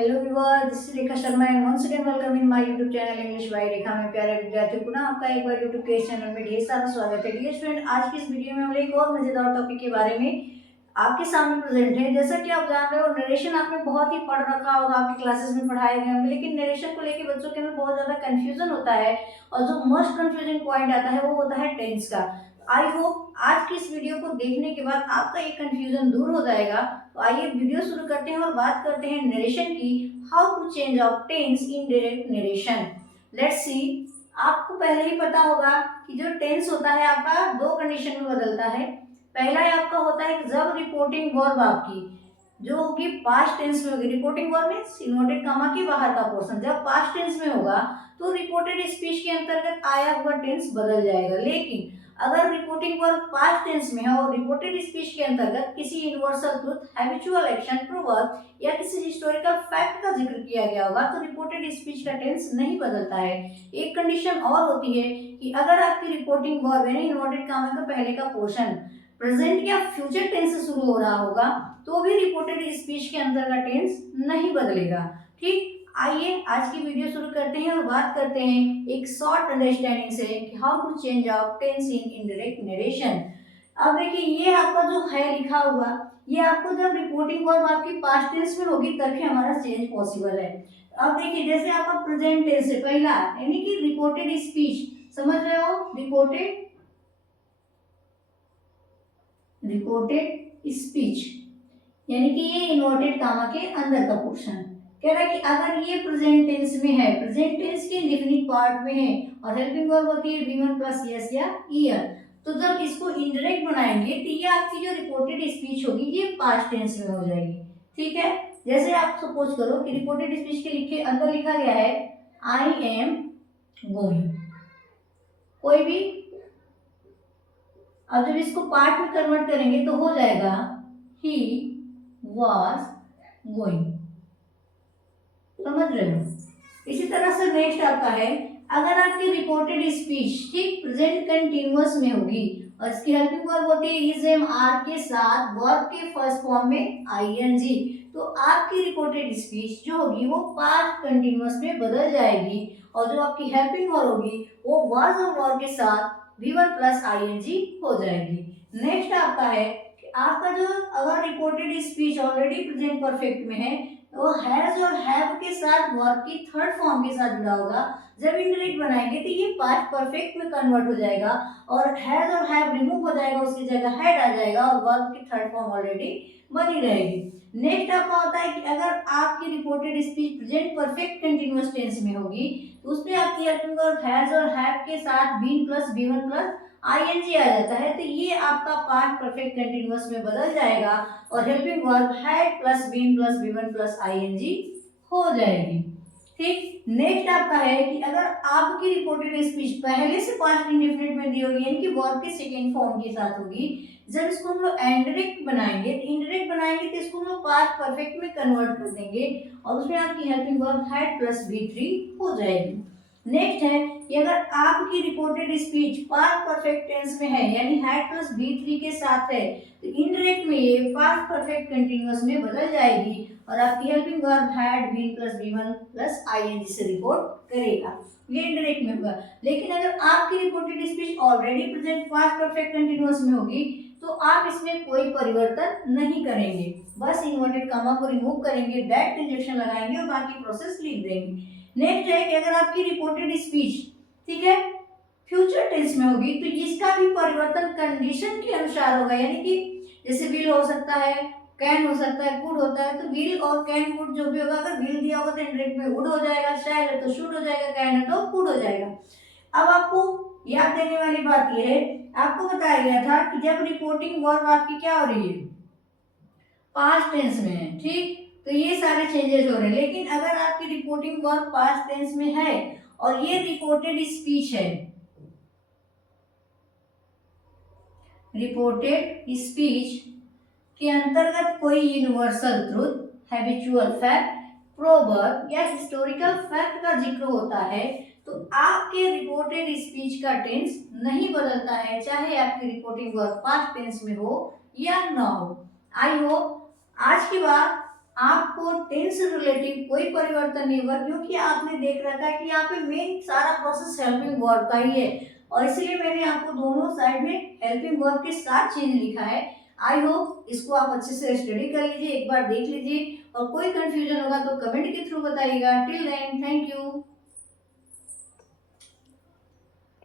Hello viewer, this is Rekha Sharma and once again welcome in my YouTube channel English by Rekha में। प्यारे विद्यार्थियों, पुनः आपका एक बार यूट्यूब के चैनल में ढेर सारा स्वागत है। डियर स्टूडेंट, आज की इस वीडियो में हम एक और मजेदार टॉपिक के बारे में आपके सामने प्रेजेंट है। जैसा कि आप जान रहे हो, नरेशन आपने बहुत ही पढ़ रखा होगा, आपकी क्लासेस में पढ़ाए गए होंगे, लेकिन नरेशन को लेकर बच्चों के अंदर बहुत ज्यादा कंफ्यूजन होता है और जो मोस्ट कंफ्यूजिंग पॉइंट आता है वो होता है टेंस का। आई होप आज की इस वीडियो को देखने के बाद आपका ये कंफ्यूजन दूर हो जाएगा। तो आइए वीडियो शुरू करते हैं और बात करते हैं नरेशन की। How to change of tense in direct narration. Let's see. आपको पहले ही पता होगा कि जो टेंस होता है आपका दो कंडीशन में बदलता है। पहला आपका होता है जब रिपोर्टिंग वर्ब आपकी जो होगी पास्ट टेंस में होगी। Reporting verb means inverted comma के बाहर का पोर्शन जब पास्ट टेंस में होगा तो रिपोर्टेड स्पीच के अंतर्गत आया हुआ टेंस बदल जाएगा। लेकिन अगर रिपोर्टिंग वर्ब पास्ट टेंस में है और रिपोर्टेड स्पीच के अंतर्गत किसी universal truth, habitual action, proverb या किसी हिस्टोरिकल फैक्ट का जिक्र किया गया होगा तो रिपोर्टेड स्पीच का टेंस नहीं बदलता है। एक कंडीशन और होती है कि अगर आपकी रिपोर्टिंग वर्ब यानी इन्वर्टेड कॉमा का पहले का पोर्शन प्रेजेंट या फ्यूचर टेंस से शुरू हो रहा होगा तो भी रिपोर्टेड स्पीच के अंदर का टेंस नहीं बदलेगा। ठीक, आइए आज की वीडियो शुरू करते हैं और बात करते हैं एक शॉर्ट अंडरस्टैंडिंग से कि how to change of tense in indirect narration. अब देखिए, ये आपका जो है लिखा हुआ, ये आपको जब रिपोर्टिंग वर्ब आपकी पास्ट टेंस में होगी तभी हमारा चेंज पॉसिबल है। अब देखिए, जैसे आपका प्रेजेंट टेंस है पहला यानी कि रिपोर्टेड स्पीच, समझ रहे हो, रिपोर्टेड स्पीच यानी कि ये इन्वर्टेड कामा के अंदर का पोर्शन कह रहा है कि अगर ये प्रेजेंट टेंस में है, प्रेजेंट टेंस के इंडेफिनिट पार्ट में है और हेल्पिंग वर्ब होती है बी वन प्लस यस या ईयर, तो जब इसको इनडायरेक्ट बनाएंगे तो ये आपकी जो रिपोर्टेड स्पीच होगी ये पास्ट टेंस में हो जाएगी। ठीक है, जैसे आप सपोज करो कि रिपोर्टेड स्पीच के लिखे अंदर लिखा गया है आई एम गोइंग, कोई भी, अब जब इसको पार्ट में कन्वर्ट करेंगे तो हो जाएगा ही वॉज गोइंग। समझ रहे हो? इसी तरह से नेक्स्ट आपका है, अगर आपकी रिपोर्टेड स्पीच ठीक प्रेजेंट कंटिन्यूअस में होगी और इसकी हेल्पिंग वर्ब होती है इज एम आर के साथ वर्ब के फर्स्ट फॉर्म में आईएनजी, तो आपकी रिपोर्टेड स्पीच जो होगी वो पास्ट कंटिन्यूअस में बदल जाएगी और जो आपकी हेल्पिंग वर्ब होगी वो वाज और वर्ब के साथ V1 प्लस आईएनजी हो जाएगी। नेक्स्ट आपका है कि आपका जो अगर reported speech already present perfect में है वो हैज और हैव के साथ वर्ब की थर्ड फॉर्म के साथ जुड़ा होगा, जब इनडायरेक्ट बनाएंगे तो ये पास्ट परफेक्ट में कन्वर्ट हो जाएगा और हैज और हैव रिमूव हो जाएगा, उसकी जगह हैड आ जाएगा और वर्ब की थर्ड फॉर्म ऑलरेडी बनी रहेगी। नेक्स्ट आपका होता है कि अगर आपकी reported speech present perfect continuous tense में होगी तो उसमें आपकी हेल्पिंग वर्ब हैज और हैव के साथ been plus B one plus ING आ जाता है, तो ये आपका पास्ट परफेक्ट कंटिन्यूअस में बदल जाएगा और helping verb had plus been plus B one plus ING हो जाएगी। ठीक, नेक्स्ट आपका है कि अगर आपकी रिपोर्टेड स्पीच पहले से पास्ट इंडेफिनिट में दी होगी यानी कि वर्ब के सेकेंड फॉर्म के साथ होगी, जब इसको हम लोग इनडायरेक्ट बनाएंगे तो इसको हम लोग पास्ट परफेक्ट में कन्वर्ट कर देंगे और उसमें आपकी helping verb had plus B three हो जाएगी। नेक्स्ट है कि अगर आपकी reported speech past perfect tense में है यानी हैड प्लस बी थ्री के साथ है तो इनडायरेक्ट में ये पास्ट परफेक्ट कंटिन्यूअस में बदल जाएगी और आपकी helping verb had been plus B one plus ING से रिपोर्ट करेगा, ये इनडायरेक्ट में होगा। लेकिन अगर आपकी reported speech already present past perfect continuous में होगी तो आप इसमें कोई परिवर्तन नहीं करेंगे, बस इन्वर्टेड कॉमा को रिमूव करेंगे, दैट इंजेक्शन लगाएंगे और बाकी प्रोसेस लिख देंगे। नेक्स्ट है कि अगर आपकी रिपोर्टेड स्पीच ठीक है फ्यूचर टेंस में होगी तो इसका भी परिवर्तन कंडीशन के अनुसार होगा, यानी कि जैसे विल हो सकता है, कैन हो सकता है, कुड होता है, तो विल और कैन कुड जो भी होगा, अगर विल दिया होगा तो इनडायरेक्ट में वुड हो जाएगा, शैल है तो शुड हो जाएगा, कैन है तो कुड हो जाएगा। अब आपको याद देने वाली बात यह है, आपको बताया गया था कि जब रिपोर्टिंग वर्ब आपकी क्या हो रही है पास्ट टेंस में है, ठीक, तो ये सारे चेंजेस हो रहे हैं। लेकिन अगर आपकी रिपोर्टिंग वर्ब पास्ट टेंस में है और ये रिपोर्टेड स्पीच है, रिपोर्टेड स्पीच के अंतर्गत कोई universal truth, habitual fact, proverb या हिस्टोरिकल फैक्ट का जिक्र होता है तो आपके रिपोर्टेड स्पीच का टेंस नहीं बदलता है, चाहे आपकी रिपोर्टिंग वर्ब पास्ट टेंस में हो या ना हो। आई होप आज की बात आपको टेंस से रिलेटिव कोई परिवर्तन नहीं होगा, क्योंकि आपने देख रखा है कि यहाँ पे मेन सारा प्रोसेस हेल्पिंग वर्ब का ही है, और इसलिए मैंने आपको दोनों साइड में हेल्पिंग वर्ब के साथ चेंज लिखा है। आई होप इसको आप अच्छे से स्टडी कर लीजिए, एक बार देख लीजिए, और कोई कंफ्यूजन होगा तो कमेंट के थ्रू बताइएगा। Till then thank you.